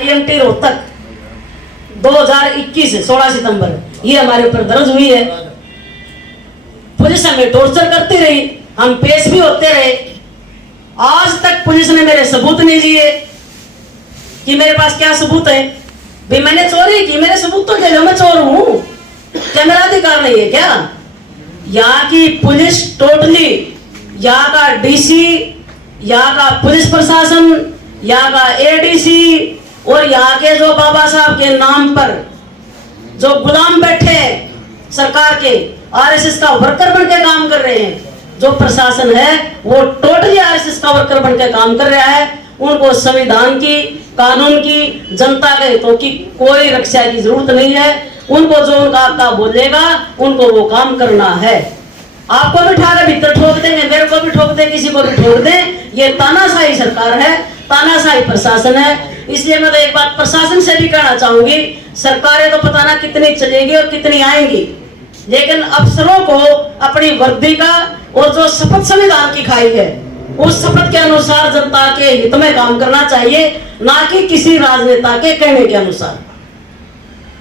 IMT Rohtak 2021 16 सितंबर ये हमारे ऊपर दर्ज हुई है। पुलिस हमें टॉर्चर करती रही, हम पेश भी होते रहे। आज तक पुलिस ने मेरे सबूत नहीं दिए कि मेरे पास क्या सबूत है। भी मैंने चोरी की, मेरे सबूत तो दे दो, मैं चोर हूं, क्या मेरा अधिकार नहीं है क्या? यहाँ की पुलिस टोटली, यहाँ का DC, यहाँ का पुलिस प्रशासन, यहाँ का ADC और यहाँ के जो बाबा साहब के नाम पर जो गुलाम बैठे हैं सरकार के, RSS का वर्कर बन के काम कर रहे हैं, जो प्रशासन है वो टोटली RSS का वर्कर बन के काम कर रहा है। उनको संविधान की, कानून की, जनता के हितों की कोई रक्षा की जरूरत नहीं है। उनको जो उनका आपका बोलेगा उनको वो काम करना है। आपको भी उठा के भीतर ठोक देंगे, मेरे को भी ठोक दें, किसी को भी ठोक दें। ये तानाशाही सरकार है, तानाशाही प्रशासन है। इसलिए मैं तो एक बात प्रशासन से भी कहना चाहूंगी, सरकारें तो पता ना कितनी चलेगी और कितनी आएंगी, लेकिन अफसरों को अपनी वर्दी का और जो शपथ संविधान की खाई है उस शपथ के अनुसार जनता के हित में काम करना चाहिए, ना कि किसी राजनेता के कहने के अनुसार।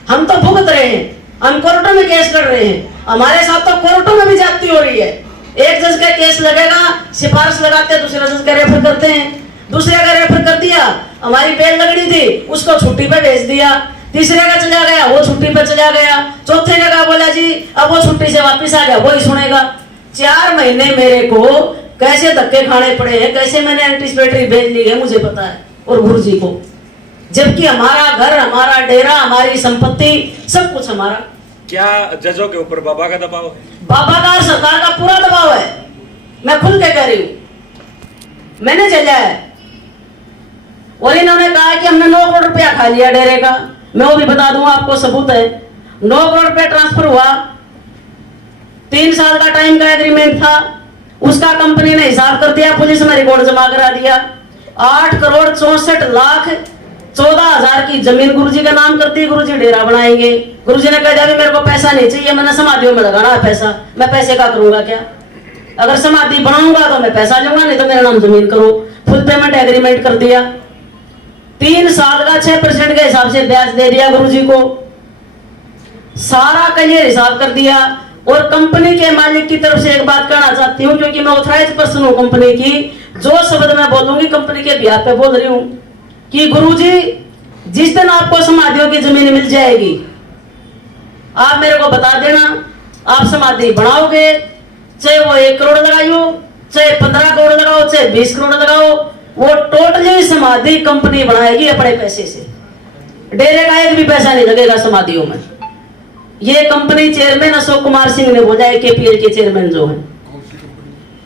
हम तो भुगत रहे हैं, हम कोर्टों में केस लड़ रहे हैं, हमारे साथ तो कोर्टों में भी ज्यादती हो रही है। एक जज का केस लगेगा, सिफारिश लगाते हैं, दूसरे जज का रेफर करते हैं, दूसरे का रेफर कर दिया, हमारी बेल लगनी थी उसको छुट्टी पे भेज दिया, तीसरे का चला गया वो छुट्टी पे चला गया, चौथे का बोला जी अब वो छुट्टी से वापस आ गया, वही सुनेगा। 4 महीने मेरे को कैसे धक्के खाने पड़े हैं, कैसे मैंने एंटीसिपेटरी भेज ली है मुझे पता है और गुरु जी को, जबकि हमारा घर, हमारा डेरा, हमारी संपत्ति सब कुछ हमारा। क्या जजों के ऊपर बाबा का दबाव है? बाबा का सरकार का पूरा दबाव है, मैं खुल के कह रही हूं। मैंने झेला है और इन्होंने कहा कि हमने 9 करोड़ रुपया खा लिया डेरे का। मैं वो भी बता दूंगा, आपको सबूत है। 9 करोड़ रुपया ट्रांसफर हुआ, 3 साल का टाइम का एग्रीमेंट था, उसका कंपनी ने हिसाब कर दिया, पुलिस में रिकॉर्ड जमा करा दिया। 8 करोड़ 64 लाख 14 हजार की जमीन गुरुजी का नाम कर दी, गुरुजी डेरा बनाएंगे। गुरुजी ने कह दिया मेरे को पैसा नहीं चाहिए, मैंने समाधियों में लगाना है पैसा, मैं पैसे का करूंगा क्या? अगर समाधि बनाऊंगा तो मैं पैसा लूंगा, नहीं तो मेरा नाम जमीन करो। फुल पेमेंट एग्रीमेंट कर दिया, 3 साल का 6% के हिसाब से ब्याज दे दिया गुरुजी को, सारा क्लियर हिसाब कर दिया। और कंपनी के मालिक की तरफ से एक बात कहना चाहती हूँ, क्योंकि मैं ऑथराइज पर्सन हूँ कंपनी की, जो शब्द मैं बोलूंगी कंपनी के बिहार पे बोल रही हूँ कि गुरुजी जिस दिन आपको समाधियों की जमीन मिल जाएगी आप मेरे को बता देना, आप समाधि बनाओगे, चाहे वो 1 करोड़ लगाइयो, चाहे 15 करोड़ लगाओ, चाहे 20 करोड़ लगाओ, वो टोटली समाधि कंपनी बनाएगी अपने पैसे से। डेरे का एक भी पैसा नहीं लगेगा समाधियों में। ये कंपनी चेयरमैन अशोक कुमार सिंह ने बोला, AKPL के चेयरमैन जो है,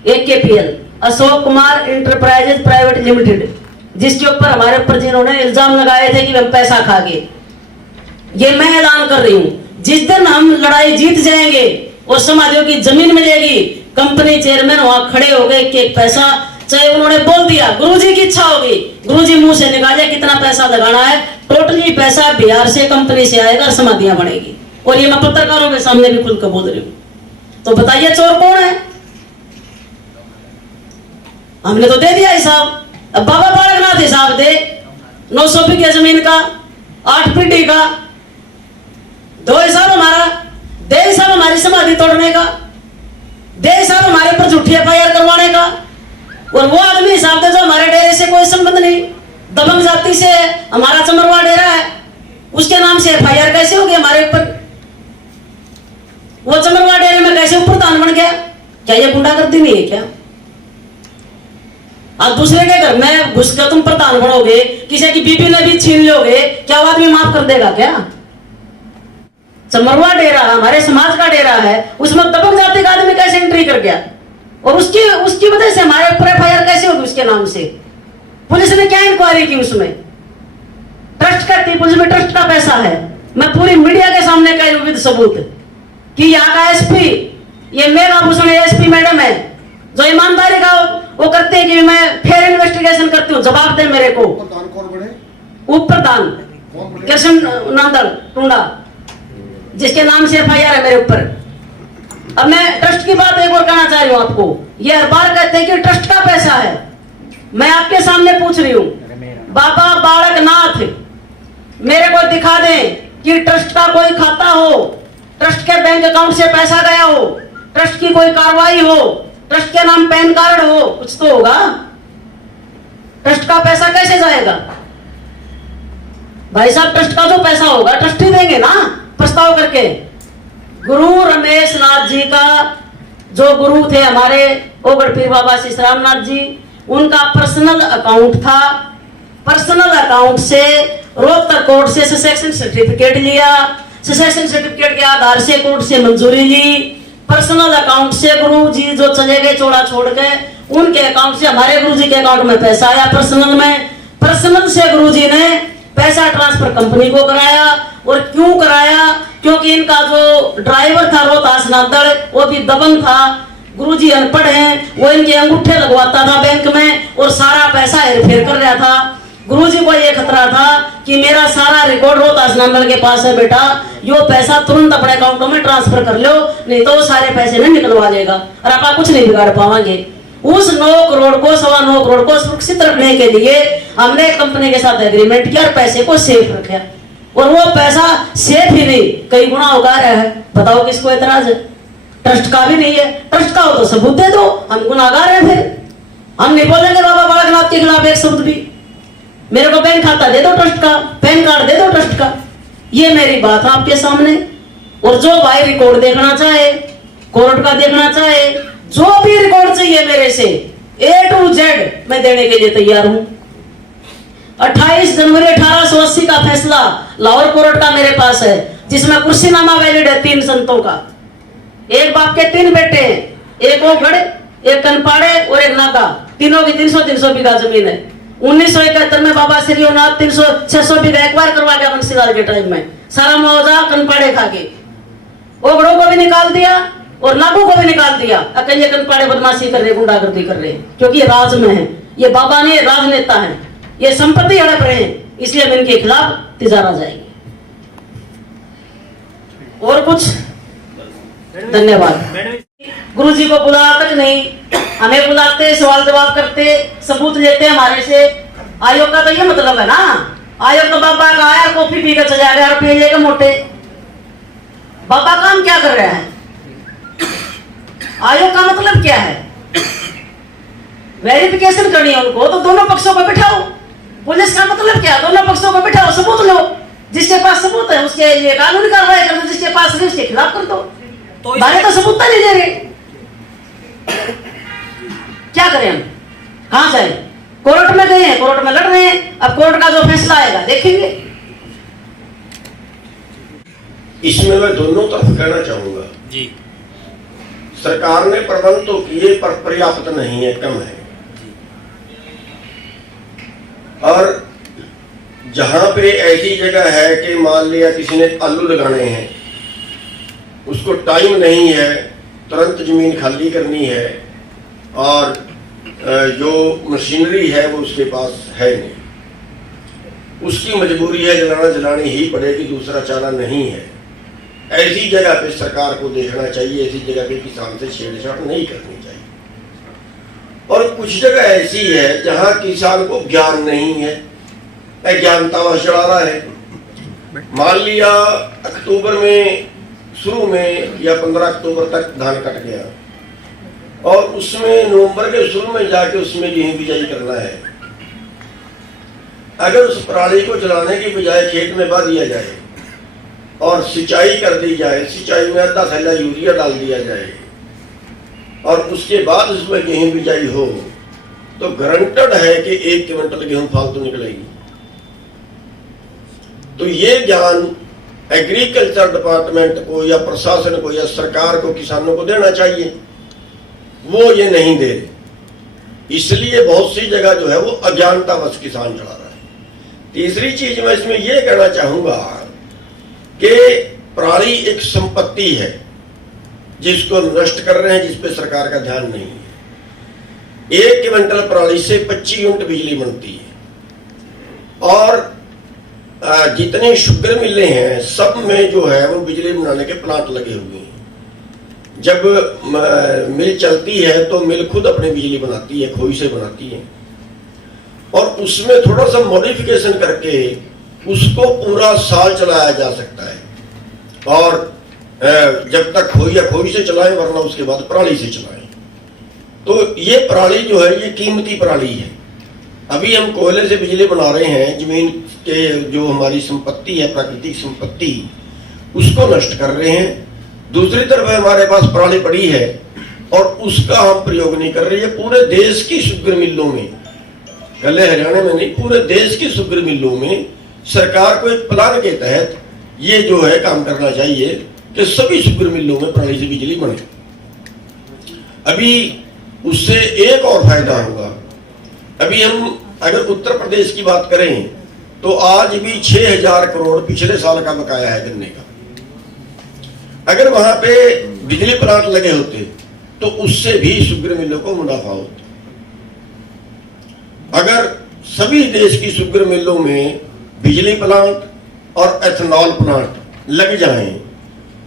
AKPL Ashok Kumar enterprises private limited, जिसके ऊपर हमारे ऊपर जिन्होंने इल्जाम लगाए थे कि हम पैसा खा गए। ये मैं ऐलान कर रही हूं, जिस दिन हम लड़ाई जीत जाएंगे और समाधियों की जमीन मिलेगी, कंपनी चेयरमैन वहां खड़े हो गए, एक पैसा, चाहे उन्होंने बोल दिया गुरुजी की इच्छा होगी, गुरुजी मुंह से निकाले कितना पैसा लगाना है, टोटली पैसा बिहार से कंपनी से आएगा, समाधियां बनेगी। और ये मैं पत्रकारों के सामने भी खुलकर बोल रही हूं। तो बताइए चोर कौन है? हमने तो दे दिया हिसाब, अब बाबा बालकनाथ हिसाब दे, 900 बीघे जमीन का, 8 पीढ़ी का, 2 हिसाब हमारा दे, हिसाब हमारी समाधि तोड़ने का दे, हिसाब हमारे पर झूठी FIR करवाने का। और वो आदमी हिसाब दे जो हमारे डेरे से कोई संबंध नहीं, दबंग जाति से है, हमारा चमरवा डेरा है, उसके नाम से FIR कैसे होगी हमारे ऊपर? वो चमरवा डेरे में कैसे प्रधान बन गया? क्या ये गुंडागर्दी नहीं है क्या? आप दूसरे के घर में घुसकर तुम प्रधान बनोगे, किसी की बीबी ने भी छीन लोगे, क्या आदमी माफ कर देगा क्या? चमरवा डेरा हमारे समाज का डेरा है, उसमें दबंग जाति का आदमी कैसे एंट्री कर गया? और उसकी वजह से हमारे ऊपर FIR कैसे होगी उसके नाम से? पुलिस ने क्या इंक्वायरी की उसमें? ट्रस्ट करती पुलिस में, ट्रस्ट का पैसा है। मैं पूरी मीडिया के सामने कह रही विद सबूत कि यहाँ का SP, ये मेघाभूषण SP मैडम है, जो ईमानदारी का वो करते हैं कि मैं फेयर इन्वेस्टिगेशन करती हूँ, जवाब दे मेरे को। उप प्रधान कृष्ण नंदन टुंडा, जिसके नाम से FIR है मेरे ऊपर। अब मैं ट्रस्ट की बात एक और कहना चाह रही हूँ आपको, ये हर बार कहते हैं कि ट्रस्ट का पैसा है। मैं आपके सामने पूछ रही हूँ, बाबा बालकनाथ मेरे को दिखा दें कि ट्रस्ट का कोई खाता हो, ट्रस्ट के बैंक अकाउंट से पैसा गया हो, ट्रस्ट की कोई कार्रवाई हो, ट्रस्ट के नाम पैन कार्ड हो, कुछ तो होगा। ट्रस्ट का पैसा कैसे जाएगा भाई साहब? ट्रस्ट का जो पैसा होगा ट्रस्ट ही देंगे ना प्रस्ताव करके। गुरु रमेश नाथ जी का जो गुरु थे हमारे ओगड़ पीर बाबा शीशराम नाथ जी, उनका पर्सनल अकाउंट था। पर्सनल अकाउंट से रोहतक कोर्ट से सेसेशन सर्टिफिकेट लिया, सेसेशन सर्टिफिकेट के आधार से कोर्ट से मंजूरी ली। पर्सनल अकाउंट से गुरु जी जो चले गए चोड़ा छोड़ के, उनके अकाउंट से हमारे गुरु जी के अकाउंट में पैसा आया पर्सनल में। पर्सनल से गुरु जी ने पैसा ट्रांसफर कंपनी को कराया। और क्यों कराया? क्योंकि इनका जो ड्राइवर था रोहतास नादड़, वो भी दबंग था। गुरुजी अनपढ़ हैं, वो इनके अंगूठे लगवाता था बैंक में और सारा पैसा हेरफेर कर रहा था। गुरुजी को ये खतरा था कि मेरा सारा रिकॉर्ड रोहतास नादड़ के पास है बेटा, यो पैसा तुरंत अपने अकाउंटों में ट्रांसफर कर लो, नहीं तो वो सारे पैसे में निकलवा लेगा और आप कुछ नहीं बिगाड़ पाओगे। उस 9 करोड़ को 9.25 करोड़ को सुरक्षित रखने के लिए हमने कंपनी के साथ एग्रीमेंट किया और पैसे को सेफ रखा। और वो पैसा सेफ ही नहीं, कई गुना उगा रहा है। बताओ किसको एतराज है? ट्रस्ट का भी नहीं है। ट्रस्ट का हो तो सबूत दे दो, हम गुनाहगार हैं। फिर हम नहीं बोलेंगे बाबा बालकनाथ के खिलाफ एक शब्द भी। मेरे को बैंक खाता दे दो ट्रस्ट का, पैन कार्ड दे दो ट्रस्ट का। ये मेरी बात है आपके सामने। और जो भाई रिकॉर्ड देखना चाहे, कोर्ट का देखना चाहे, जो भी रिकॉर्ड चाहिए मेरे से A to Z मैं देने के लिए तैयार हूं। 28 जनवरी 1880 का फैसला लाहौर कोर्ट का मेरे पास है, जिसमें कुर्सीनामा वैलिड है 3 संतों का। एक बाप के 3 बेटे हैं, एक ओगड़, एक कनपाड़े और एक नागा। तीनों की 300-300 बीघा जमीन है। 1971 में बाबा श्री नाथ 300-600 बीघा एक बार करवा गया बंसीलाल के टाइम में, सारा मुआवजा कनपाड़े खा के। ओगड़ों को भी निकाल दिया और नागों को भी निकाल दिया। अकेले कनपाड़े बदमाशी कर रहे, गुंडागर्दी कर रहे, क्योंकि ये राज में है। ये बाबा ने राजनेता है, ये संपत्ति हड़प रहे हैं, इसलिए हम इनके खिलाफ तिजारा जाएंगे। और कुछ? धन्यवाद। गुरु जी को बुला तक नहीं, हमें बुलाते, सवाल जवाब करते, सबूत लेते हमारे से। आयोग का तो ये मतलब है ना, आयोग तो बाबा का आया कॉफी पी कर चला गया, रुपये लेकर मोटे। बाबा काम क्या कर रहा है? आयोग का मतलब क्या है? वेरिफिकेशन करनी है उनको, तो दोनों पक्षों को बिठाओ। पुलिस का मतलब क्या? दोनों पक्षों को बिठाओ, सबूत लो। जिसके पास सबूत है उसके लिए कानूनी कार्रवाई कर दो, जिसके पास नहीं उसके खिलाफ कर दो। बारे तो सबूत नहीं दे रहे, क्या करें हम? कहां जाए? कोर्ट में गए हैं, कोर्ट में लड़ रहे हैं। अब कोर्ट का जो फैसला आएगा देखेंगे। इसमें मैं दोनों तरफ कहना चाहूंगा जी। सरकार ने प्रबंध तो किए पर पर्याप्त नहीं है, कम है। और जहां पे ऐसी जगह है कि मान लिया किसी ने आलू लगाने हैं, उसको टाइम नहीं है, तुरंत जमीन खाली करनी है और जो मशीनरी है वो उसके पास है नहीं, उसकी मजबूरी है, जलानी ही पड़ेगी, दूसरा चारा नहीं है। ऐसी जगह पे सरकार को देखना चाहिए, ऐसी जगह पे किसान से छेड़छाड़ नहीं करनी चाहिए। और कुछ जगह ऐसी है जहां किसान को ज्ञान नहीं है, अज्ञानता वह चढ़ा रहा है। मान लिया अक्टूबर में शुरू में या 15 अक्टूबर तक धान कट गया और उसमें नवंबर के शुरू में जाके उसमें गेहूं बिजाई करना है। अगर उस पराली को जलाने की बजाय खेत में बा दिया जाए और सिंचाई कर दी जाए, सिंचाई में आधा थैला यूरिया डाल दिया जाए और उसके बाद उसमें गेहूं बिजाई हो, तो गारंटेड है कि 1 क्विंटल गेहूं फालतू निकलेगी। तो ये ज्ञान एग्रीकल्चर डिपार्टमेंट को या प्रशासन को या सरकार को किसानों को देना चाहिए, वो ये नहीं दे रहे। इसलिए बहुत सी जगह जो है वो अज्ञानतावश किसान चला रहा है। तीसरी चीज मैं इसमें ये कहना चाहूंगा कि पराली एक संपत्ति है जिसको नष्ट कर रहे हैं, जिस पे सरकार का ध्यान नहीं है। 1 क्विंटल पराली से 25 यूनिट बिजली बनती है और जितने शुगर मिले हैं सब में जो है वो बिजली बनाने के प्लांट लगे हुए हैं। जब मिल चलती है तो मिल खुद अपनी बिजली बनाती है, खोई से बनाती है और उसमें थोड़ा सा मॉडिफिकेशन करके उसको पूरा साल चलाया जा सकता है। और जब तक खोई या खोई से चलाएं, वरना उसके बाद पराली से चलाएं। तो ये पराली जो है, ये कीमती पराली है। अभी हम कोयले से बिजली बना रहे हैं, जमीन के जो हमारी संपत्ति है, प्राकृतिक संपत्ति, उसको नष्ट कर रहे हैं। दूसरी तरफ हमारे पास पराली पड़ी है और उसका हम प्रयोग नहीं कर रहे। ये पूरे देश की शुगर मिलों में, कल हरियाणा में नहीं, पूरे देश की शुगर मिलों में सरकार को एक प्लान के तहत ये जो है काम करना चाहिए कि सभी शुगर मिलों में पराली से बिजली बने। अभी उससे एक और फायदा होगा। अभी हम अगर उत्तर प्रदेश की बात करें तो आज भी 6,000 करोड़ पिछले साल का बकाया है गन्ने का। अगर वहां पे बिजली प्लांट लगे होते तो उससे भी शुगर मिलों को मुनाफा होता। अगर सभी देश की शुगर मिलों में बिजली प्लांट और एथेनॉल प्लांट लग जाएं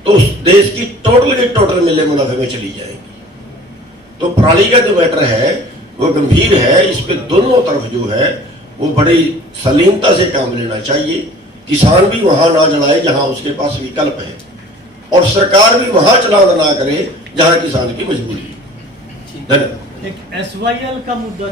तो उस देश की टोटल मिलें मुनाफे में चली जाएंगी। तो पराली का जो मैटर है वो गंभीर है। इस पे दोनों तरफ जो है वो बड़ी सलीमता से काम लेना चाहिए। किसान भी वहां ना जलाए जहां उसके पास विकल्प है, और सरकार भी वहां चलान ना करे जहां किसान की मजबूरी है। धन्यवाद। एक SYL का मुद्दा